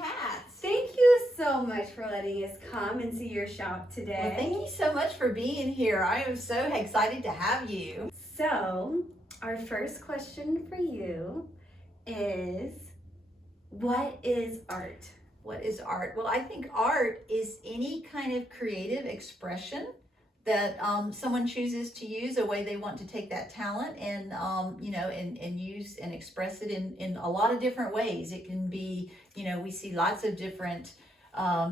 hats. Thank you so much for letting us come and see your shop today. Well, thank you so much for being here. I am so excited to have you. So, our first question for you is, what is art? What is art? Well, I think art is any kind of creative expression that someone chooses to use, a way they want to take that talent and and use and express it in a lot of different ways. It can be, we see lots of different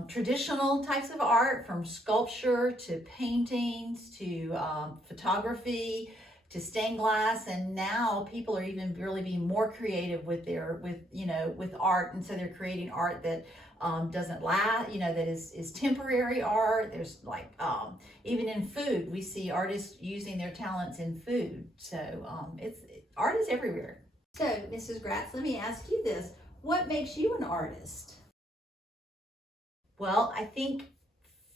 traditional types of art, from sculpture to paintings to photography to stained glass, and now people are even really being more creative with art, and so they're creating art that doesn't last, that is temporary art. There's even in food, we see artists using their talents in food. So art is everywhere. So Mrs. Gratz, let me ask you this: what makes you an artist? Well, I think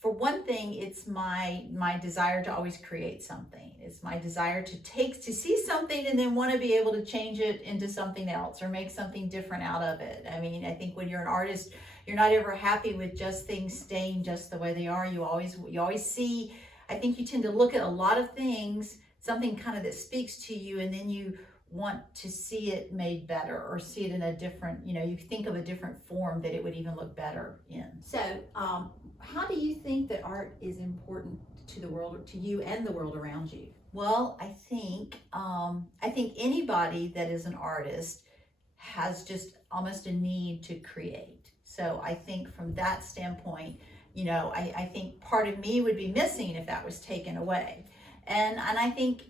for one thing, it's my desire to always create something. It's my desire to see something and then want to be able to change it into something else or make something different out of it. I mean, I think when you're an artist, you're not ever happy with just things staying just the way they are. You always see, I think you tend to look at a lot of things, something kind of that speaks to you, and then you want to see it made better or see it in a different, you think of a different form that it would even look better in. So how do you think that art is important to the world, to you and the world around you? Well, I think anybody that is an artist has just almost a need to create. So I think from that standpoint, I think part of me would be missing if that was taken away. And I think,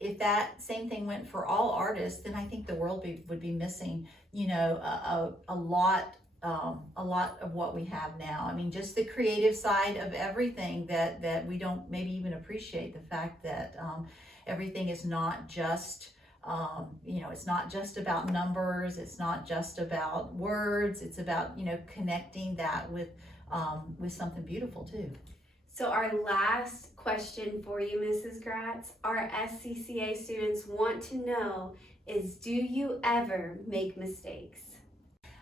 if that same thing went for all artists, then I think the world would be missing, a lot of what we have now. I mean, just the creative side of everything that we don't maybe even appreciate, the fact that everything is not just, it's not just about numbers. It's not just about words. It's about, connecting that with something beautiful too. So our last question for you, Mrs. Gratz, our SCCA students want to know is, do you ever make mistakes?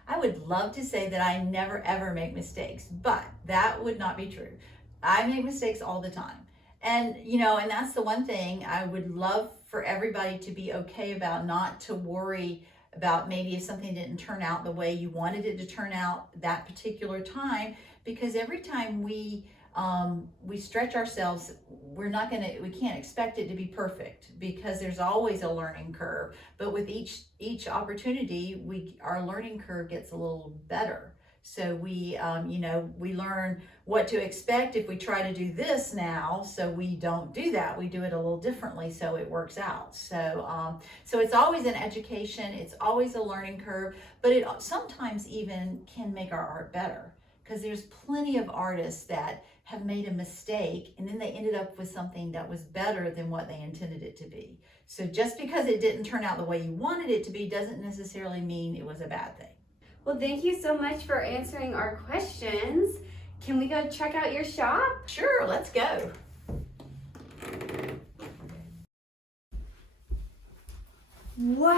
I would love to say that I never ever make mistakes, but that would not be true. I make mistakes all the time. And, and that's the one thing I would love for everybody to be okay about, not to worry about maybe if something didn't turn out the way you wanted it to turn out that particular time, because every time we stretch ourselves, we can't expect it to be perfect, because there's always a learning curve. But with each opportunity, our learning curve gets a little better. So we learn what to expect if we try to do this now. So we don't do that. We do it a little differently, so it works out. So it's always an education. It's always a learning curve, but it sometimes even can make our art better, because there's plenty of artists that have made a mistake and then they ended up with something that was better than what they intended it to be. So just because it didn't turn out the way you wanted it to be doesn't necessarily mean it was a bad thing. Well, thank you so much for answering our questions. Can we go check out your shop? Sure, let's go. Wow!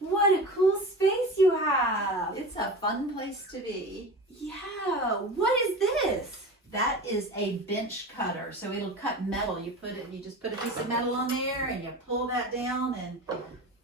What a cool space you have. It's a fun place to be. Yeah, what is this? That is a bench cutter. So it'll cut metal. You just put a piece of metal on there and you pull that down and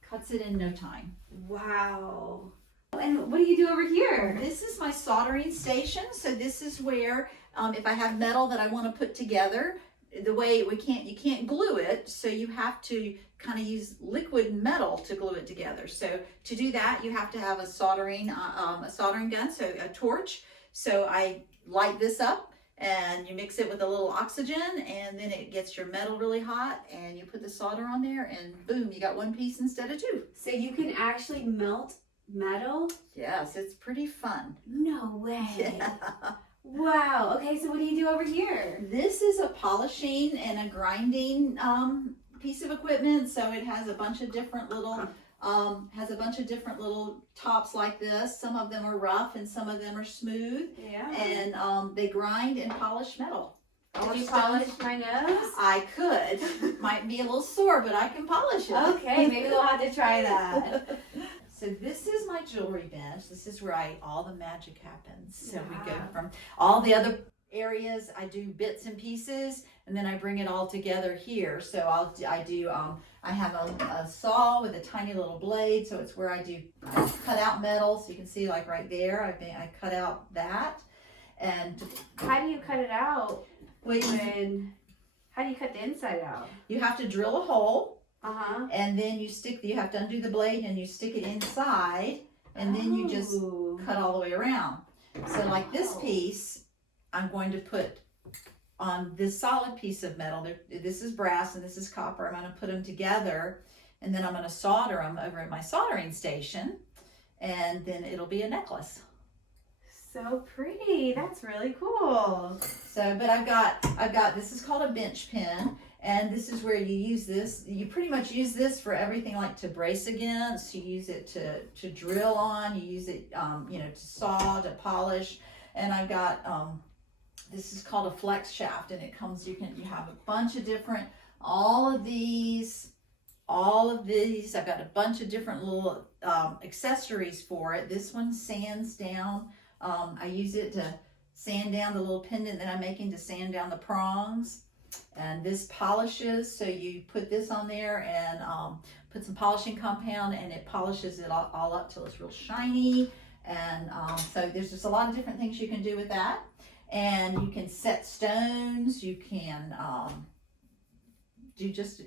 cuts it in no time. Wow. And what do you do over here? This is my soldering station. So this is where, if I have metal that I want to put together, the way you can't glue it, so you have to kind of use liquid metal to glue it together. So to do that, you have to have a soldering gun, so a torch. So I light this up and you mix it with a little oxygen, and then it gets your metal really hot, and you put the solder on there, and boom, you got one piece instead of two. So you can actually melt metal? Yes, it's pretty fun. No way. Yeah. Wow. Okay, so what do you do over here? This is a polishing and a grinding piece of equipment. So it has a bunch of different little tops like this. Some of them are rough and some of them are smooth. Yeah. And they grind and polish metal. Could you polish my nose? I could. Might be a little sore, but I can polish it. Okay, maybe we'll have to try that. So this is my jewelry bench. This is where all the magic happens. So we go Wow. from all the other areas, I do bits and pieces, and then I bring it all together here. So I have a saw with a tiny little blade, so it's where I cut out metal. So you can see like right there, I cut out that. And How do you cut it out? how do you cut the inside out? you have to drill a hole, Uh-huh. and then you have to undo the blade and you stick it inside, and then you just cut all the way around. So like this piece, I'm going to put on this solid piece of metal. This is brass and this is copper. I'm going to put them together, and then I'm going to solder them over at my soldering station, and then it'll be a necklace. So pretty. That's really cool. So, but I've got this is called a bench pin, and this is where you use this. You pretty much use this for everything, like to brace against. You use it to drill on. You use it, to saw, to polish. And I've got this is called a flex shaft, and it comes. You have a bunch of different. All of these. I've got a bunch of different little accessories for it. This one sands down. I use it to sand down the little pendant that I'm making to sand down the prongs. And this polishes, so you put this on there and put some polishing compound, and it polishes it all up till it's real shiny. And so there's just a lot of different things you can do with that. And you can set stones, you can do just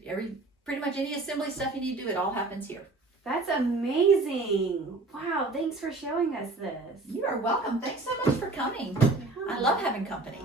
pretty much any assembly stuff you need to do. It all happens here. That's amazing. Wow, thanks for showing us this. You are welcome. Thanks so much for coming. I love having company.